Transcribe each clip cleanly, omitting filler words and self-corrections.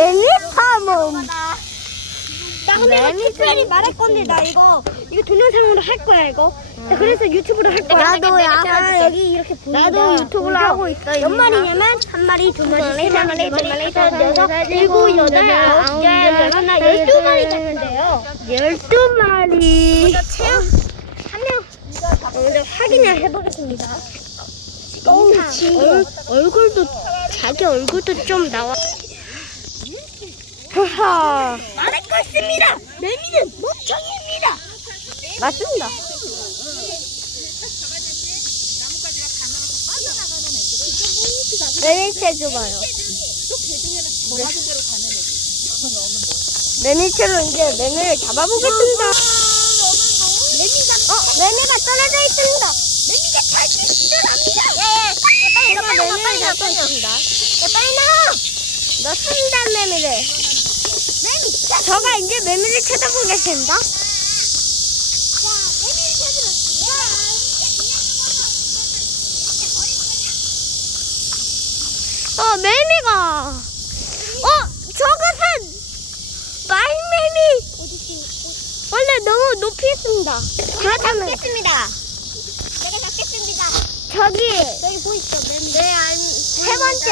매미파몬. 나 근데 이거 특별히 말할 건데 나 이거 동영상으로 할 거야 이거. 나 그래서 유튜브로 할 거야. 나도 아, 여기 이렇게 보인다. 나도 유튜브로 하고 있어. 몇 마리냐면 한 마리, 두 마리, 세 마리, 네 마리, 다섯, 여섯, 일곱, 여덟, 아홉, 열, 하나, 12마리 잡는데요. 12마리. 먼저 체험 한 명 먼저 확인을 해보겠습니다. 얼굴도 자기 얼굴도 좀 나와. 하하. 말할 거 있습니다. 매미는 멍청이입니다. 맞습니다. 매미채 줘봐요. 매미채로 이제 매미를 잡아보겠습니다. 매미가 떨어져 있습니다. 매미가 탈출 시도합니다. 제가 매미를 잡고 있습니다. 빨리 나와. 너 순단 매미를. 매미. 저가 이제 매미를 찾아보겠습니다. 매미를 찾으러. 매미가. 저것은 말매미. 원래 너무 높이 있습니다. 그렇다면 잡겠습니다. 내가 잡겠습니다. 저기 보이죠 매미. 세 번째.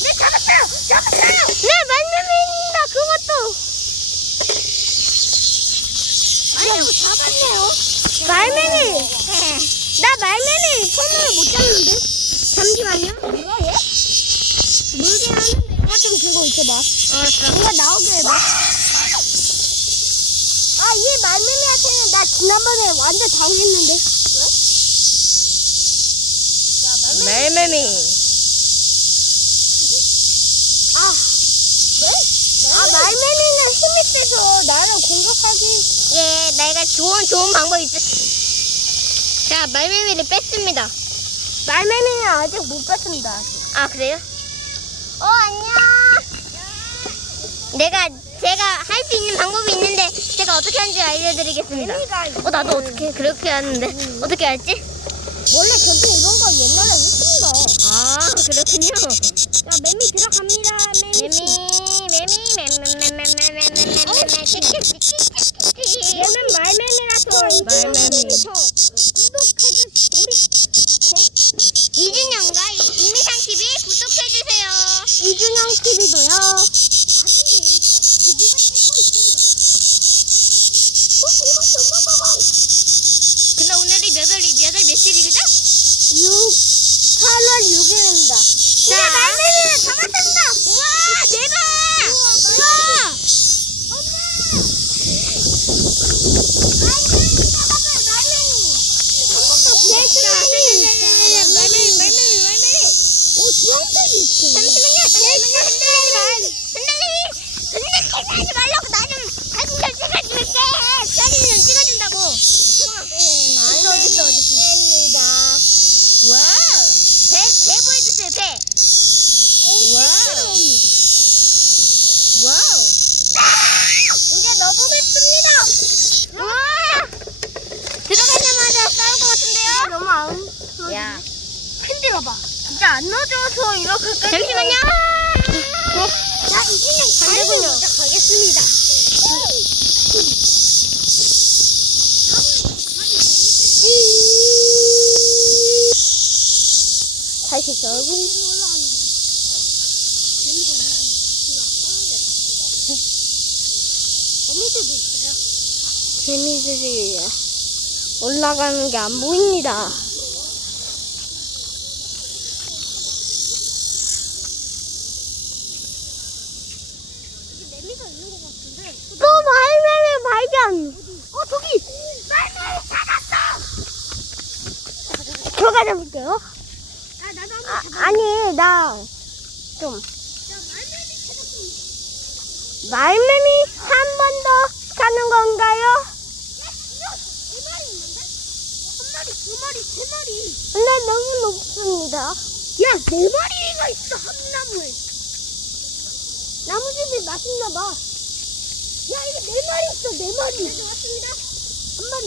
네 잡았어요. 네, 말매미입니다. 그것도. 아이고 잡았네요. 말매미. 네. 나 말매미 손으로 못 잡는데. 잠시만요. 뭐야 얘? 물긴 하는데 이거 좀 들고 있어봐. 알았어. 뭔가 나오게 해봐. 이 말매미한테는 나 지난번에 완전 당했는데. 왜? 말매미. 말매미는 힘이 세서 나를 공격하기. 예, 내가 좋은 방법이 있어. 자, 말매미를 뺐습니다. 말매미는 아직 못 뺐습니다. 아직. 아, 그래요? 안녕. 제가 할 수 있는 방법이 있는데 제가 어떻게 하는지 알려드리겠습니다. 나도 어떻게 그렇게 하는데 어떻게 할지? 원래 저도 이런 거 옛날에 했습니다. 아, 그렇군요. 자, 매미 들어갑니다. 얘는 말매미라서 말매미. 구독해주세요. 이준영과 이미상 TV 구독해주세요. 이준영 TV도요. 근데 오늘이 몇 며칠이 그죠? 8월 6일입니다. 자, 말매미를 잡았습니다. 우와, 대박! 우와! 주황색이 있어요. 흔들리지 말라고 나 좀 사진 좀 찍어줄게. 사진 좀 찍어준다고. 말매미입니다. 와우. 배 보여주세요, 배. 와우. 와우. 이제 넣어보겠습니다. 우와. 들어가자마자 싸울 것 같은데요? 너무 안 야. 흔들어봐. 진짜 안 넣어줘서 이렇게 잠시만요. 자, 이준영 반대군요. 먼저 가겠습니다. 다시 얼굴이 개미들이 올라가는 게 안 보입니다. 또 말매미 발견. 저기 말매미 찾았어. 들어가자 볼게요. 나도 한번 잡아. 아니, 나 좀 자, 말매미 찾았습니다. 말매미 한 번 더 가는 건가요? 네 마리 있는데? 한 마리, 두 마리, 세 마리. 근데 너무 높습니다. 야, 네 마리가 있어, 한 나무에. 나무집이 맛있나 봐. 야, 이거 네 마리 있어, 네 마리. 네, 왔습니다. 한 마리.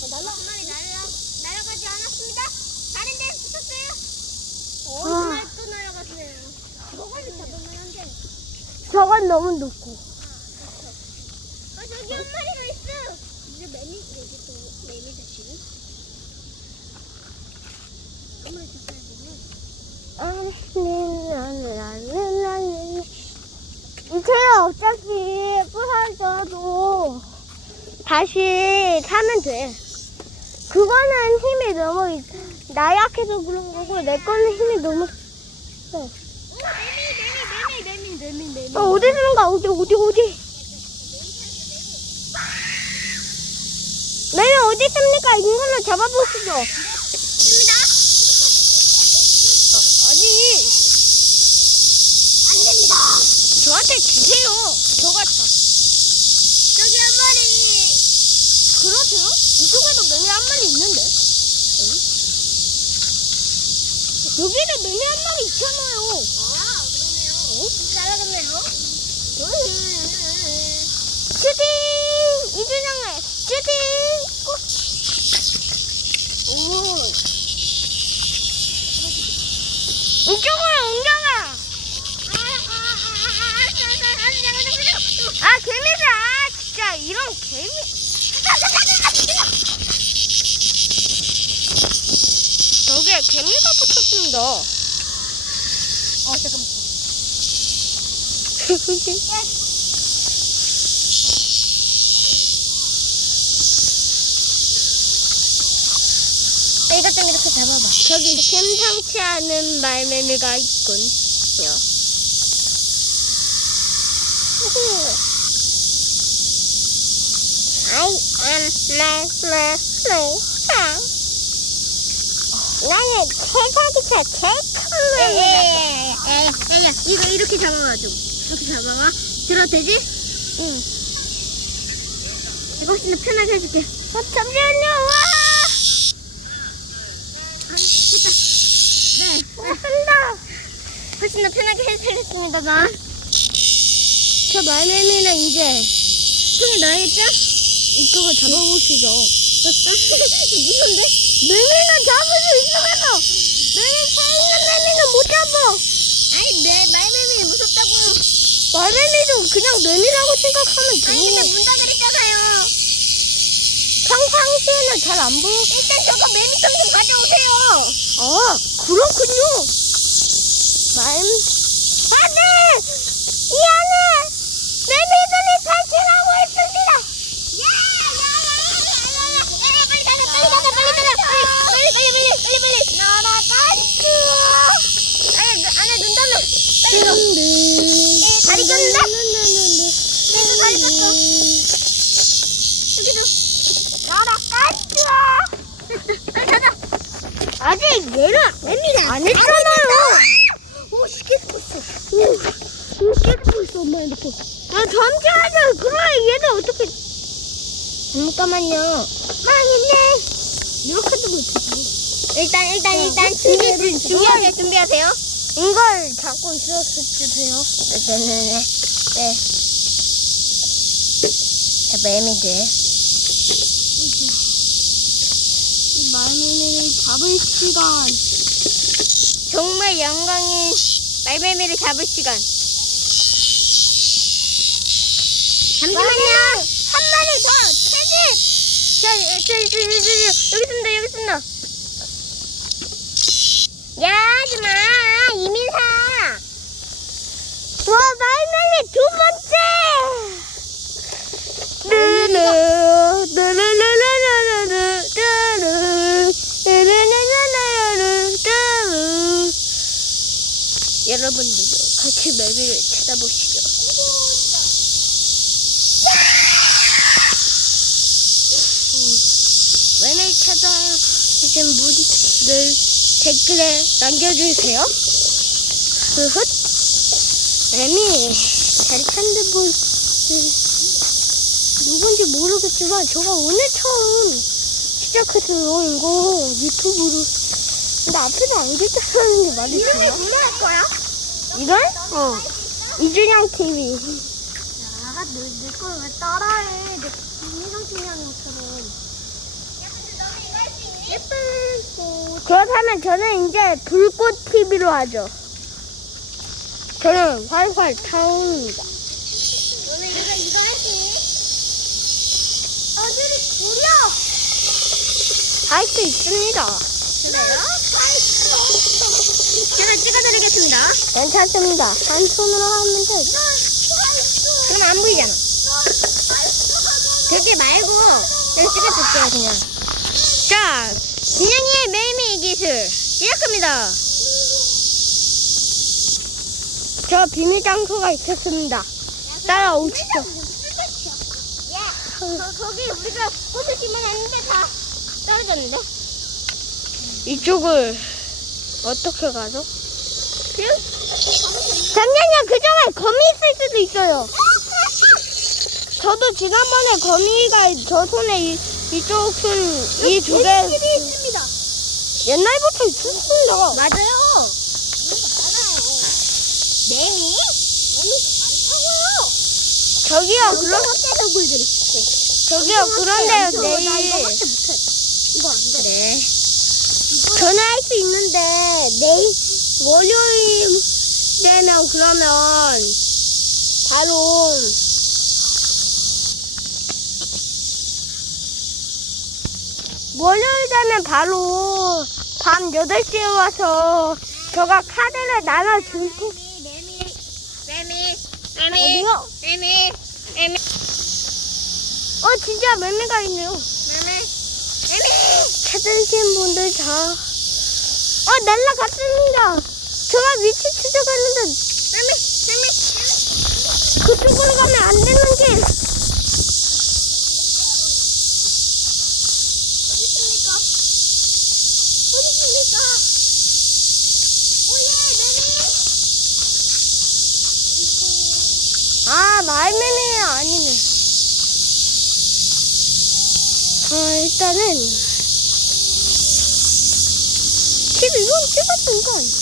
한 마리 날아가지 않았습니다. 다른 데에 붙었어요. 아, 저건 너무 높고. 저기 한 마리가 있어. 이제 매미 여기 또 매미다 지금. 아무리 이체가 어차피 부서져도 다시 사면 돼. 그거는 힘이 너무 나약해서 그런 거고 내 거는 힘이 너무 세. 매미. 어디 있는가? 어디? 매미 어디 있습니까? 이걸로 잡아보시죠. 아니. 안 됩니다. 저한테 주세요. 저가 다. 저기 한 마리. 그러세요? 이쪽에도 매미 한 마리 있는데? 응? 여기도 매미 한 마리 있잖아요. 아, 그러네요. 잘하겠네요. 슈팅! 이준영의 슈팅! 오. 이쪽으로 옮겨가! 아, 개미다! 진짜, 이런 개미. 여기에 개미가 붙었습니다. 잠깐만. 이것 좀 이렇게 잡아봐. 저기 심상치 않은 말매미가 있군. 나는 세상에서 제일 큰 매미다. 이거 이렇게 잡아봐 좀. 이렇게 잡아봐. 들어도 되지? 응. 이거 훨씬 더 편하게 해줄게. 잠시만요. 와! 됐다. 네. 한다. 훨씬 더 편하게 해드리겠습니다, 난. 저 말매미는 이제 손에 넣어야겠죠? 이쪽을 잡아보시죠. 무서운데? 매미는 잡을 수 있으면서 매미 살아있는 매미는 못 잡아. 아니, 내 말매미 무섭다고. 말매미도 그냥 매미라고 생각하면 아니, 근데 돼. 문 닫으랬잖아요. 평상시에는 잘 안 보여. 일단 저거 매미통 좀 가져오세요. 아, 그렇군요. 안 돼! 이 안에 매미들이 탈출하고 있습니다. 빨리. 날아간다. 안에 눈 닫아. 빨리 가. 다리 꼈는데? 얘도 다리 꼈어. 여기도. 날아간다. 빨리 닫아. 아직 얘는 매미가 안 했잖아요. 오, 쉽게 죽었어. 깨고 있어, 엄마 핸드폰. 잠시만요. 그럼 얘는 어떻게. 잠깐만요. 망했네. 이렇게도 못하지. 일단 준비하세요. 이걸 잡고 있어주세요. 네네네. 네. 매미들. 이 말매미를 잡을 시간. 정말 영광인 말매미를 잡을 시간. 잠시만요. 한 마리 더. 채집. 여기 있습니다. 야, 하지마. 이민사. 와, 말매미 두 번째. 여러분들도 같이 매미를 찾아보시죠. 매미 찾아주신 분들 댓글에 남겨주세요. 매미 잘 찾는 분 누군지 모르겠지만 제가 오늘 처음 시작했어요. 이거 유튜브로. 근데 앞에서 안 괜찮다는 게 말이 이름이 돼요? 뭘로 할 거야? 이걸? 이준영 TV. 야, 너걸 왜 따라해? 내 김민정 TV 하는 것처럼. 예쁜 꽃. 그렇다면 저는 이제 불꽃 TV로 하죠. 저는 활활 타오릅니다. 너네 이거 할지? 어들이 구려. 할 수 있습니다. 그래요? 제가 찍어드리겠습니다. 괜찮습니다. 한 손으로 하면 되죠. 그럼 안 보이잖아. 그렇게 말고 내가 찍어줄게요 그냥. 자, 진영이의 매미 기술 시작합니다. 저 비밀 장소가 있었습니다. 따라오시죠. 거기 우리가 꽃을 심어놨는데 다 떨어졌는데? 이쪽을 어떻게 가죠? 잠시만요. 그쪽에 거미 있을 수도 있어요. 저도 지난번에 거미가 저 손에 이쪽 손 이 두 개 있습니다. 옛날부터 있었습니다. 맞아요. 매미? 저기요. 그럼 헛개서 보여드릴게요. 저기요. 그런데요. 나 이거 내일 헛개 못해. 이거 안 돼. 네. 저는 할 수 있는데 내일 월요일 되면 그러면 바로 월요일 되면 바로 밤 8시에 와서 제가 카드를 나눠줄 테니 어디요? 매미. 진짜 매미가 있네요. 찾으신 분들 날라갔습니다. 제가 위치 추적했는데 그쪽으로 가면 안 되는 길. 말매미는 아니네. 일단은 이건 찍었던 거 아니야?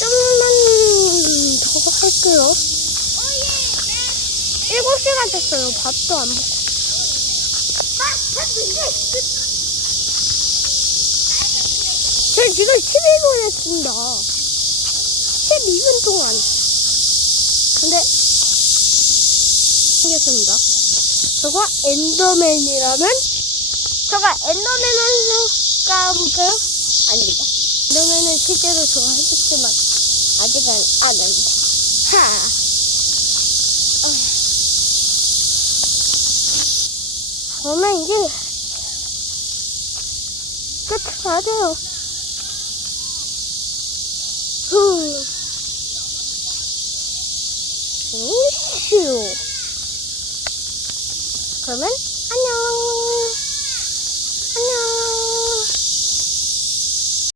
좀만 더 할게요. 7시간 됐어요. 밥도 안 먹고. 저 지금 12분 했습니다. 12분 동안. 근데 생겼습니다. 저거 엔더맨이라면? 저가 엔더맨을 까볼까요? 아닙니다. 엔더맨은 실제로 저가 했었지만 아직은 안 합니다. 저는 이제 끝을 가야 돼요. 오쇼. 그러면